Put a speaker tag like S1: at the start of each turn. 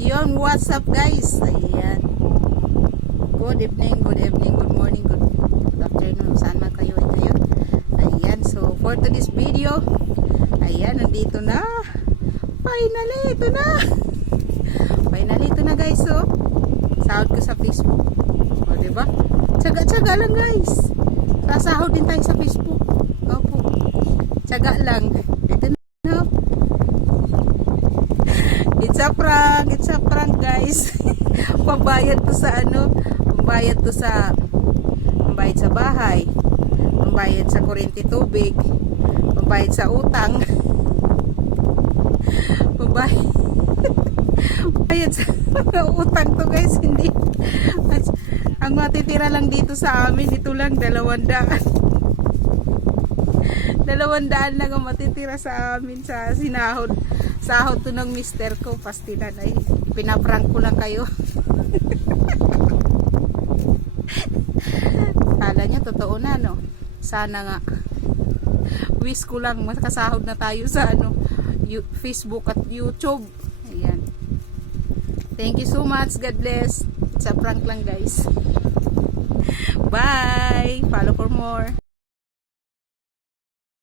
S1: Yun, what's up guys? Ayan. Good evening, good evening, good morning, good, good afternoon. Saan man kayo ay ngayon. Ayan, so for today's video, ayan, nandito na. Finally, ito na. Finally, ito na guys, so. Sahod ko sa Facebook. O, diba? Tsaga-tsaga lang guys. Sasahod din tayo sa Facebook. Opo. Tsaga lang. Ito na. It's a prank. It's a prank guys. Pambayad to sa ano. Pambayad to sa pambayad sa bahay. Pambayad sa kuryente tubig. Pambayad sa utang. Pambayad. Pambayad sa mga utang to guys. Hindi. Ang matitira lang dito sa amin, ito lang dalawang daan. Dalawang daan lang ang matitira sa amin sa sinahod. Sahod to ng mister ko, pastilan ay pinaprank ko lang kayo. Kala niya totoo na no. Sana nga. Wish ko lang makasahod na tayo sa ano Facebook at YouTube. Ayan. Thank you so much. God bless. Sa prank lang guys. Bye. Follow for more.